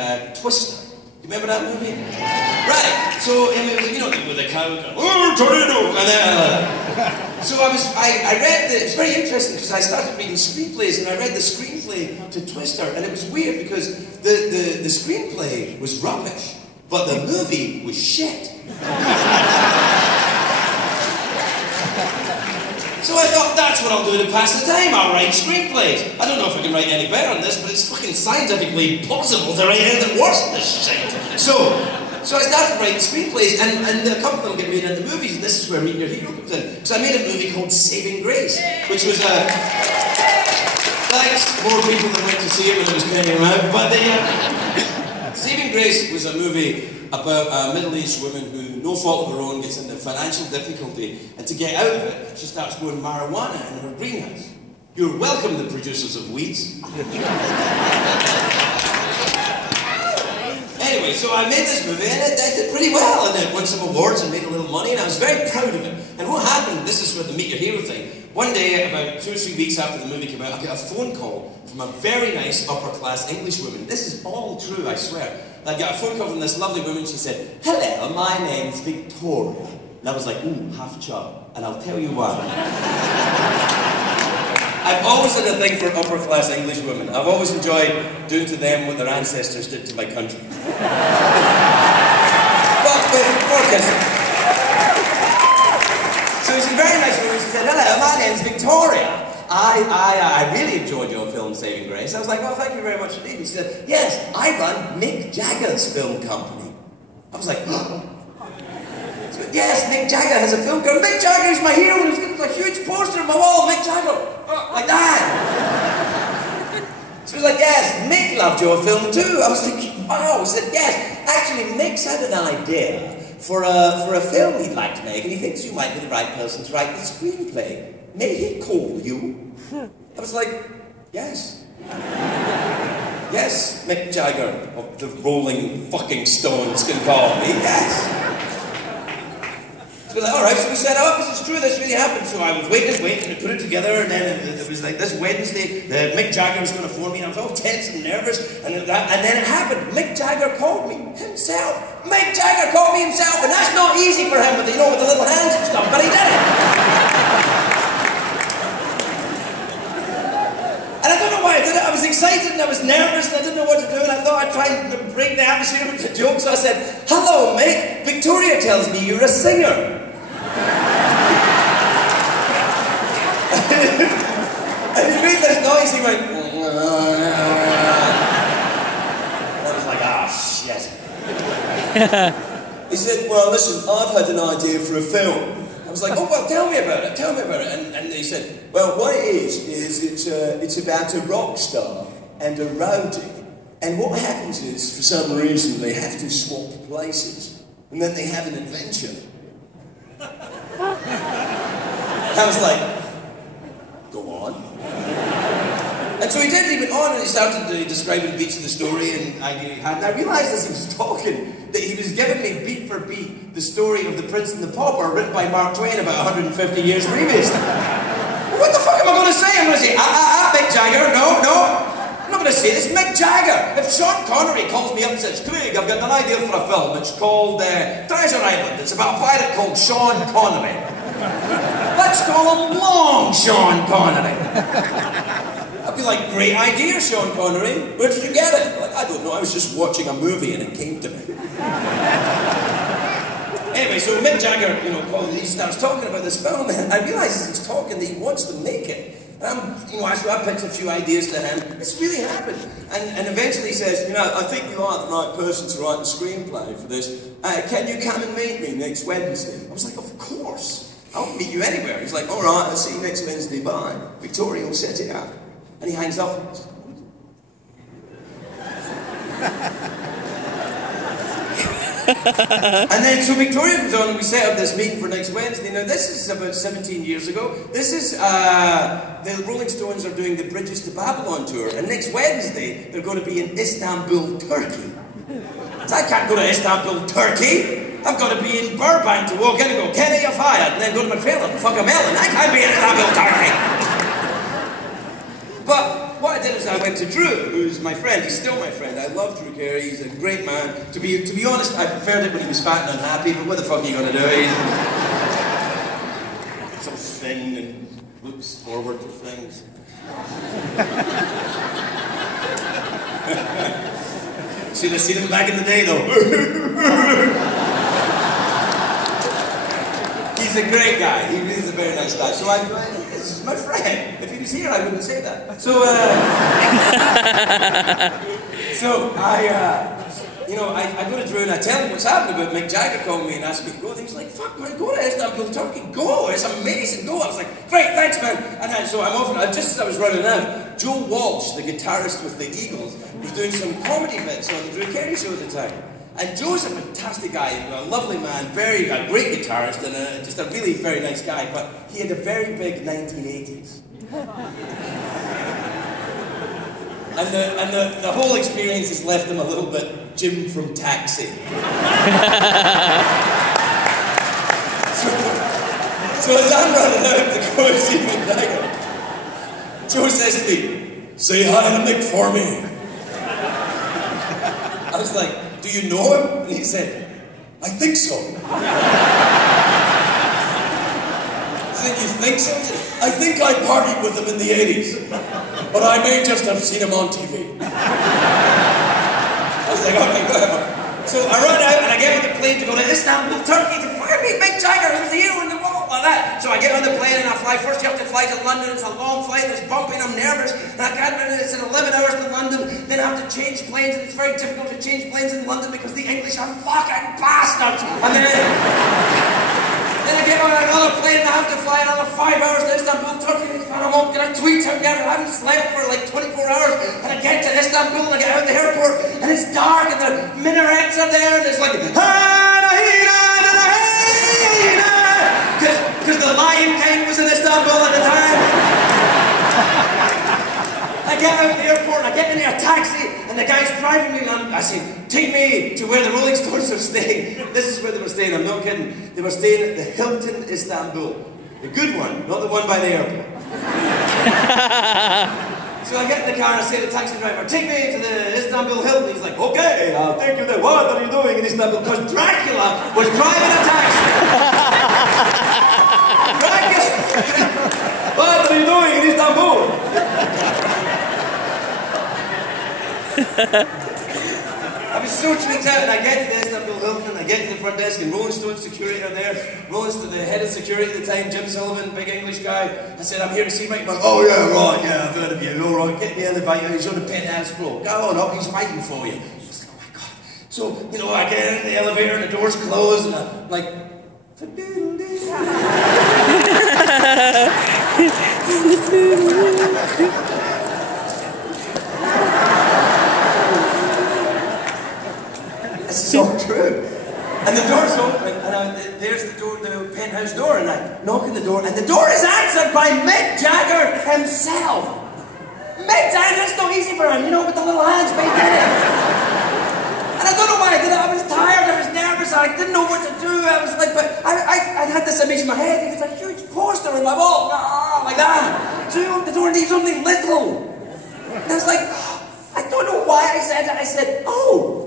Twister. You remember that movie? Right, so it was, you know, with the cow, oh, tornado! And so I read it's very interesting because I started reading screenplays and I read the screenplay to Twister and it was weird because the screenplay was rubbish, but the movie was shit. So I thought, that's what I'll do to pass the time, I'll write screenplays. I don't know if I can write any better than this, but it's fucking scientifically impossible to write anything worse than this shit. So I started writing screenplays, and a couple of them get made into movies, and this is where Meet Your Hero comes in. So I made a movie called Saving Grace, which was thanks, more people than went to see it when it was coming around, but Saving Grace was a movie about a middle-aged woman who, no fault of her own, gets into financial difficulty, and to get out of it, she starts growing marijuana in her greenhouse. You're welcome, the producers of weeds. Anyway, so I made this movie, and it did pretty well, and it won some awards and made a little money, and I was very proud of it. And what happened, this is where the Meet Your Hero thing, one day, about 2 or 3 weeks after the movie came out, I got a phone call from a very nice upper-class English woman. This is all true, I swear. I got a phone call from this lovely woman, she said, hello, my name's Victoria. And I was like, ooh, half chub, and I'll tell you why. I've always had a thing for upper-class English women. I've always enjoyed doing to them what their ancestors did to my country. But with more kissing. So she's a very nice woman, she said, hello, my name's Victoria. I really enjoyed your film, Saving Grace. I was like, well, thank you very much indeed. She said, yes, I run Mick Jagger's film company. I was like, oh. She said, yes, Mick Jagger has a film company. Mick Jagger is my hero, and he's got a huge poster on my wall, Mick Jagger. Like that. She was like, yes, Mick loved your film too. I was like, wow. She said, yes, actually, Mick's had an idea for a film he'd like to make, and he thinks you might be the right person to write the screenplay. May he call you? I was like, yes. Yes, Mick Jagger of the Rolling fucking Stones can call me, yes. So we're like, alright, so we set up, this is true, this really happened. So I was waiting to put it together, and then it was like this Wednesday, Mick Jagger was going to phone me, and I was all tense and nervous, and then it happened. Mick Jagger called me himself. Mick Jagger called me himself, and that's not easy for him, with the little hands and stuff, but he did it. And I don't know why I did it. I was excited and I was nervous and I didn't know what to do, and I thought I'd try and break the atmosphere with a joke, so I said, hello, Mick. Victoria tells me you're a singer. And he made this noise, he went, and I was like, ah, shit. He said, well, listen, I've had an idea for a film. I was like, oh, well, tell me about it. And he said, well, what it is it's about a rock star and a roadie. And what happens is, for some reason, they have to swap places. And then they have an adventure. I was like, go on. And so he did, he went on and he started describing beats of the story and I realised as he was talking that he was giving me beat for beat the story of The Prince and the Pauper written by Mark Twain about 150 years previously. Well, what the fuck am I going to say? I'm going to say, Mick Jagger, no. I'm not going going to say this, Mick Jagger. If Sean Connery calls me up and says, Craig, I've got an idea for a film. It's called Treasure Island. It's about a pirate called Sean Connery. Let's call him Long Sean Connery. I'd be like, great idea, Sean Connery. Where did you get it? Like, I don't know, I was just watching a movie and it came to me. Anyway, so Mick Jagger, he starts talking about this film, and I realise he's talking that he wants to make it. And I pitched a few ideas to him. It's really happened. And eventually he says, I think you are the right person to write the screenplay for this. Can you come and meet me next Wednesday? I was like, of course. I'll meet you anywhere. He's like, all right, I'll see you next Wednesday. Bye. Victoria will set it up. And he hangs up. And then, so Victoria comes on and we set up this meeting for next Wednesday. Now, this is about 17 years ago. This is, the Rolling Stones are doing the Bridges to Babylon tour. And next Wednesday, they're going to be in Istanbul, Turkey. So I can't go to Istanbul, Turkey. I've got to be in Burbank to walk in and go, Kenny, you're fired. And then go to my trailer and fuck a melon. I can't be in Istanbul, Turkey. But what I did is I went to Drew, who's my friend. He's still my friend. I love Drew Carey. He's a great man. To be honest, I preferred it when he was fat and unhappy, but what the fuck are you going to do? He's so thin and looks forward to things. Should have seen him back in the day, though. He's a great guy. He really is a very nice guy. So this is my friend. If he was here, I wouldn't say that. So, I go to Drew and I tell him what's happening about Mick Jagger calling me and asking me to go. And he's like, fuck man, go to Istanbul, Turkey, go. It's amazing, go. I was like, great, thanks man. And so I'm off, just as I was running out, Joe Walsh, the guitarist with the Eagles, was doing some comedy bits on the Drew Carey show at the time. And Joe's a fantastic guy, a lovely man, a great guitarist, and just a really very nice guy, but he had a very big 1980s. And the whole experience has left him a little bit Jim from Taxi. So as I'm running out to go and see Mick Jagger, Joe says to me, say hi to Mick for me. I was like, do you know him? And he said, I think so. I said, you think so? I think I partied with him in the 80s, but I may just have seen him on TV. I was like, okay, whatever. So I run out and I get on the plane to go to Istanbul, Turkey to find me Mick Jagger, who's here in the wall, like that. So I get on the plane and I fly. First you have to fly to London. It's a long flight, it's bumping, I'm nervous. And I can't remember, it's in 11 hours to London. Then I have to change planes, and it's very difficult to change planes in London because the English are fucking bastards. And then I get on another plane and I have to fly another 5 hours to Istanbul, Turkey. And I'm up, gonna tweet out I haven't slept for like 24 hours. And I get to Istanbul and I get out of the airport and it's dark and the minarets are there and it's like because the Lion King was in Istanbul at the time. I get out of the airport and I get into a taxi and the guy's driving me and I say, take me to where the Rolling Stones are staying. This is where they were staying, I'm not kidding. They were staying at the Hilton Istanbul. The good one, not the one by the airport. So I get in the car and I say to the taxi driver, take me to the Istanbul Hilton. He's like, okay, I'll take you there. What are you doing in Istanbul? Because Dracula was driving a taxi. Dracula! What are you doing in Istanbul? I was so tricked out and I get to the Istanbul Hilton and I get to the front desk and Rolling Stone security are there. The head of security at the time, Jim Sullivan, big English guy. I said, I'm here to see Mike. Oh yeah, right, yeah, I've heard of you. All right, get me on the bike. He's on the penthouse floor. Go on up, he's waiting for you. I was like, oh my God. So, I get in the elevator and the door's closed and I'm like, this is all true. And the door's open, and there's the door, the penthouse door, and I knock on the door, and the door is answered by Mick Jagger himself. Mick Jagger, that's not easy for him, with the little hands behind him. And I don't know why I did it. I was tired, I was nervous, I didn't know what to do. I was like, but I had this image in my head. It was a huge poster on my wall, like that. So you open the door and he's something little. And I was like, I said, oh,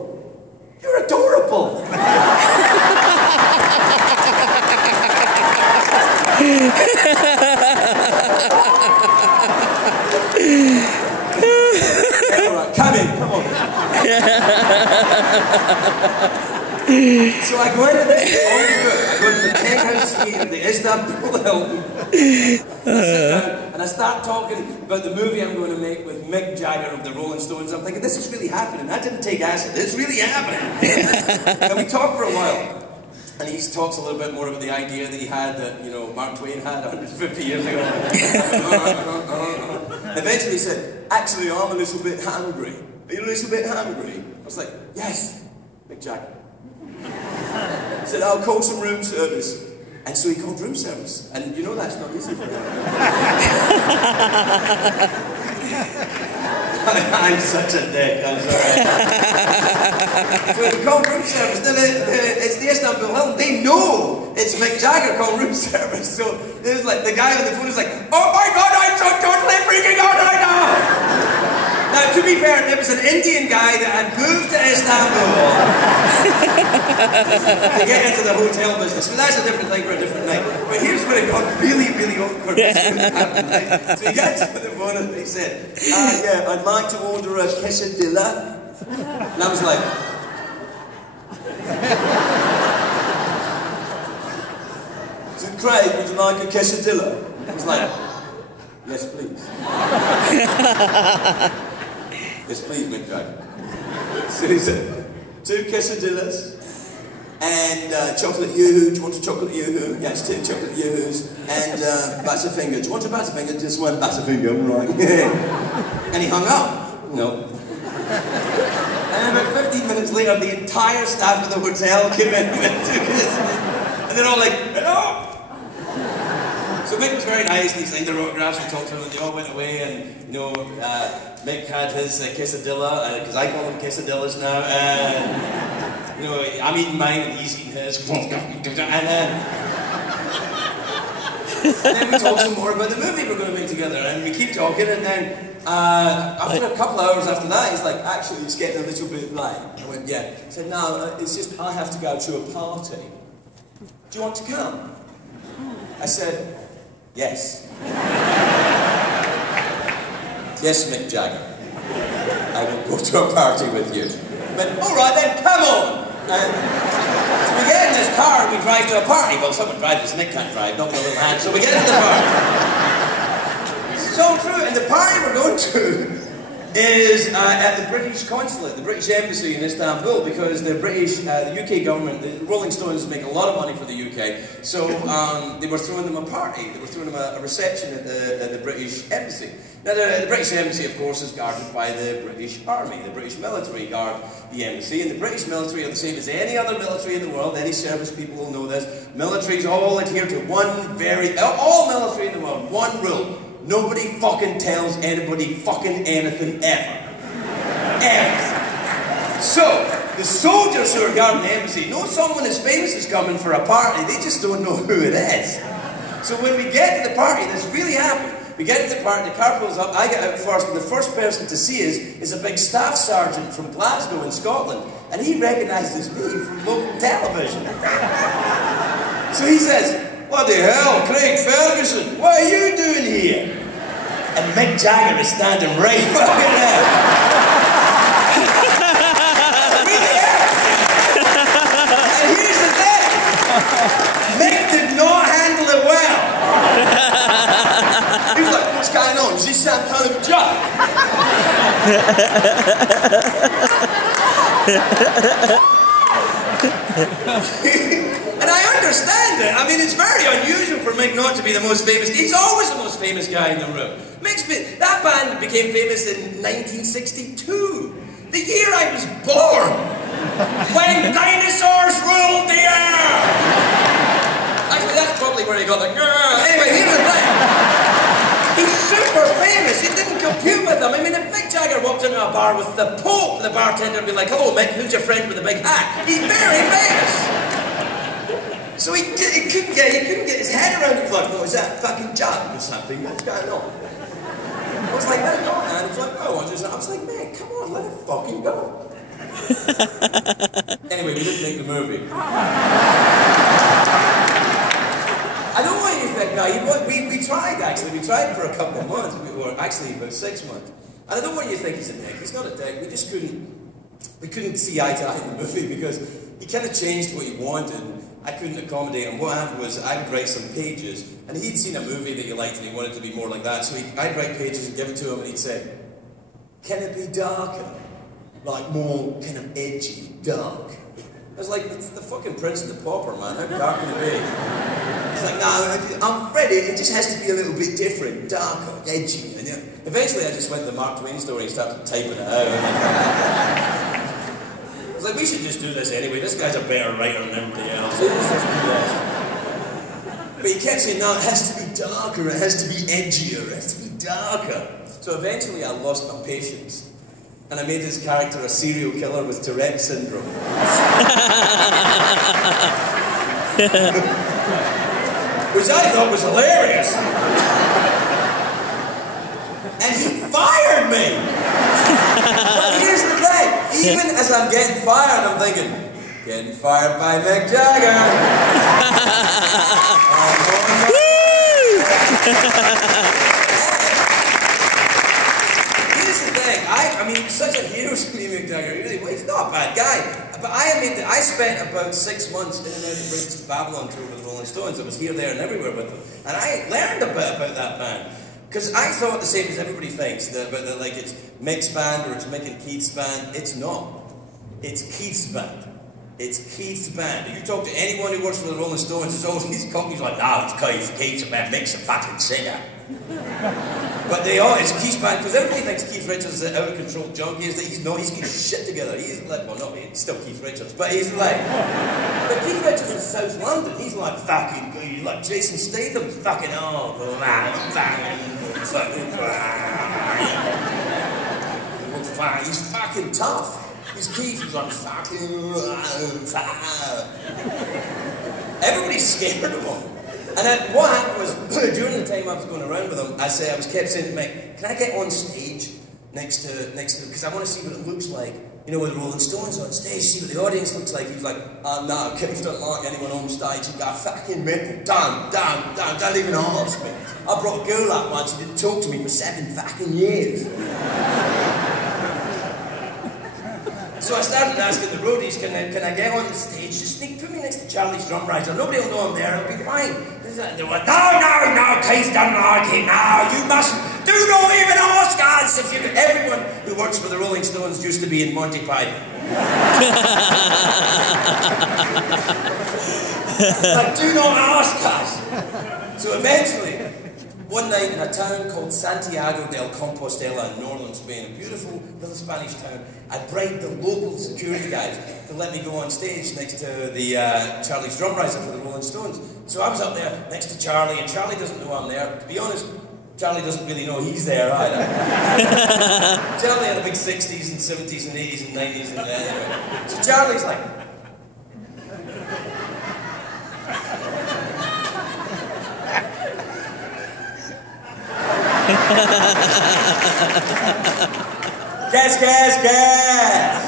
you're adorable. All right, come in, come on. So I go into this I go into the penthouse suite of the Istanbul Hilton, and I start talking about the movie I'm going to make with Mick Jagger of the Rolling Stones. I'm thinking, this is really happening. That didn't take acid. It's really happening. And we talk for a while, and he talks a little bit more about the idea that he had that, you know, Mark Twain had 150 years ago. Eventually he said, actually, I'm a little bit hungry. Are you a little bit hungry? I was like, yes, Mick Jagger. He said, I'll call some room service. And so he called room service. And you know that's not easy for him. I'm such a dick, I'm sorry. So he called room service. It's the Istanbul Hilton. They know it's Mick Jagger called room service. So it was like, the guy on the phone was like, oh my God, I'm so totally freaking out right now. Now, to be fair, there was an Indian guy that had moved to Istanbul to get into the hotel business. But that's a different thing for a different night. But here's where it got really, really awkward. So he gets to the phone and he said, yeah, I'd like to order a quesadilla. And I was like, so Craig, would you like a quesadilla? I was like, yes, please. Yes, please, Mick Jagger. So he said, 2 quesadillas and chocolate yoo-hoo. Do you want a chocolate yoo-hoo? Yes, 2 chocolate yoo-hoos and Butterfinger. Do you want a Butterfinger? Just 1 Butterfinger, right? And he hung up. No. And then about 15 minutes later, the entire staff of the hotel came in and took it. And they're all like, hello! So Mick was very nice, and he signed their autographs and talked to them, and they all went away, and, you know, Mick had his quesadilla, because I call them quesadillas now, and, you know, I'm eating mine, and he's eating his, and then we talked some more about the movie we're going to make together, and we keep talking, and then, after a couple of hours after that, he's like, actually, it's getting a little bit late. I went, yeah. He said, no, it's just, I have to go to a party. Do you want to come? I said, yes. Yes, Mick Jagger. I will go to a party with you. But, all right then, come on! So we get in this car and we drive to a party. Well, someone drives this, Mick can't drive, not with a little hand. So we get into the party. So true, and the party we're going to is at the British consulate, the British embassy in Istanbul, because the UK government, the Rolling Stones make a lot of money for the UK, so they were throwing them a party, they were throwing them a reception at the British embassy. Now the British embassy, of course, is guarded by the British Army, the British military guard the embassy, and the British military are the same as any other military in the world. Any service people will know this. Militaries all adhere to all military in the world, one rule. Nobody fucking tells anybody fucking anything ever. Ever. So, the soldiers who are guarding the embassy know someone as famous is coming for a party, they just don't know who it is. So when we get to the party, this really happened. We get to the party, the car pulls up, I get out first, and the first person to see us is a big staff sergeant from Glasgow in Scotland, and he recognises me from local television. So he says, what the hell, Craig Ferguson, what are you doing here? And Mick Jagger is standing right fucking there. And here's the thing. Mick did not handle it well. He was like, what's going on? Does this sound kind of a joke? And I understand it. I mean, it's very unusual for Mick not to be the most famous. He's always the most famous guy in the room. That band became famous in 1962, the year I was born, when dinosaurs ruled the air. Actually, that's probably where he got the girl. Anyway, here's the thing. He's super famous. It didn't compute with him. I mean, if Mick Jagger walked into a bar with the Pope, the bartender would be like, hello, Mick, who's your friend with the big hat? He's very famous. So he couldn't get his head around it. He was like, what was that, fucking jug or something? What's going on? I was like, let it go, man. He was like, no. I was like, man, come on, let it fucking go. Anyway, we didn't make the movie. I don't want you to think, no, we tried actually. We tried for a couple of months, or actually about 6 months. And I don't want you to think he's a dick. He's not a dick. We just couldn't see eye to eye in the movie because he kind of changed what he wanted. I couldn't accommodate him. What happened was I would write some pages, and he'd seen a movie that he liked and he wanted to be more like that. So I'd write pages and give it to him, and he'd say, "Can it be darker? Like more kind of edgy, dark?" I was like, "It's the fucking Prince and the Pauper, man. How dark can it be?" He's like, "No, I'm ready. It just has to be a little bit different, darker, edgy." And eventually, I just went to the Mark Twain story and started typing it out. I was like, "We should just do this anyway. This guy's a better writer than everybody else. Let's just do this." But he kept saying, "No, it has to be darker. It has to be edgier. It has to be darker." So eventually, I lost my patience. And I made his character a serial killer with Tourette's syndrome. Which I thought was hilarious. And he fired me! But here's the thing, even as I'm getting fired, I'm thinking, getting fired by Mick Jagger. I mean, such a hero to me, Mick Jagger. Really, well, he's not a bad guy. But I admit that I spent about 6 months in and out of Bridges to Babylon tour with the Rolling Stones. I was here, there, and everywhere with them. And I learned a bit about that band. Because I thought the same as everybody thinks, that like it's Mick's band or it's Mick and Keith's band. It's not. It's Keith's band. It's Keith's band. If you talk to anyone who works for the Rolling Stones, it's always these companies like, "No, it's Keith's band. Mick's a fucking singer." But it's Keith's band, because everybody thinks Keith Richards is an out-of-control junkie. Is that he's not, he's got shit together. He's like, well, not he's still Keith Richards, but he's like, but Keith Richards is South London. He's like fucking, he's like Jason Statham, fucking, he's fucking tough. He's Keith, he's like fucking, everybody's scared of him. And what happened was, during the time I was going around with him, I kept saying to Mick, "Can I get on stage next to, because I want to see what it looks like, you know, with the Rolling Stones on stage, see what the audience looks like." He's like, "No, Keith don't like anyone on stage. He got fucking mental. Don't even ask me. I brought a girl up once, she didn't talk to me for 7 fucking years." So I started asking the roadies, can I get on the stage? Just put me next to Charlie's drum writer. Nobody will know I'm there. It'll be fine. They were like, no, Keith doesn't like it. No, you mustn't. Do not even ask us. Everyone who works for the Rolling Stones used to be in Monty Python. Like, do not ask us. So eventually, one night in a town called Santiago del Compostela in northern Spain, a beautiful little Spanish town, I bribed the local security guys to let me go on stage next to the Charlie's drum riser for the Rolling Stones. So I was up there next to Charlie, and Charlie doesn't know I'm there. To be honest, Charlie doesn't really know he's there either. Charlie had a big 60s and 70s and 80s and 90s and anyway. So Charlie's like, gas.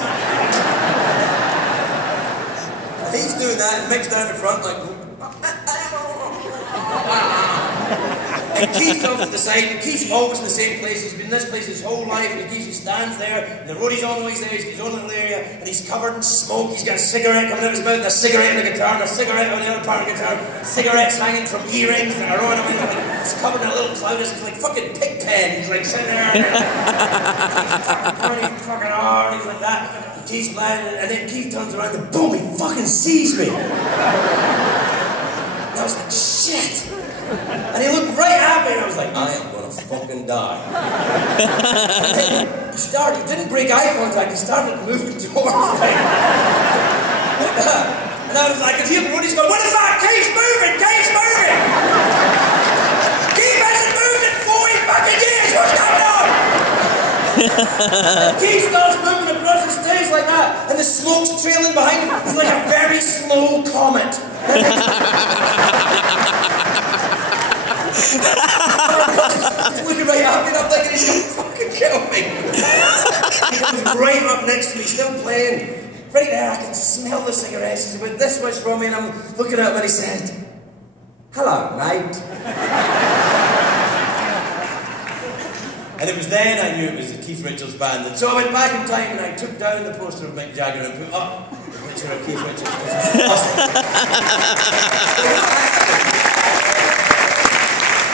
He's doing that, and Mick's down the front like, and Keith's off to the side, and Keith's always in the same place. He's been in this place his whole life, and he stands there, and the roadie's always there, he's in his own little area, and he's covered in smoke. He's got a cigarette coming out of his mouth, and a cigarette on the guitar, and a cigarette on the other part of the guitar, cigarettes hanging from earrings that are on him. He's covered in a little cloud. It's like fucking pig pen. He's like sitting there, he's fucking hard, he's like that. And Keith's lying, and then Keith turns around, and boom, he fucking sees me. And I was like, shit. And he looked right at me, and I was like, I am gonna fucking die. And then he didn't break eye contact, he started moving towards me. And I was like, I could hear the roadies going, what is that? Keith's moving! Keith hasn't moved in 40 fucking years! What's going on? And Keith starts moving across the stage like that, and the smoke's trailing behind him. He's like a very slow comet. He's looking right at me, and I'm thinking he's looking at him and he said, "Hello, mate." And it was then I knew it was the Keith Richards band. And so I went back in time and I took down the poster of Mick Jagger and put up the picture of Keith Richards.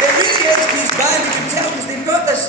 It really is Keith's band, you can tell, because they've got this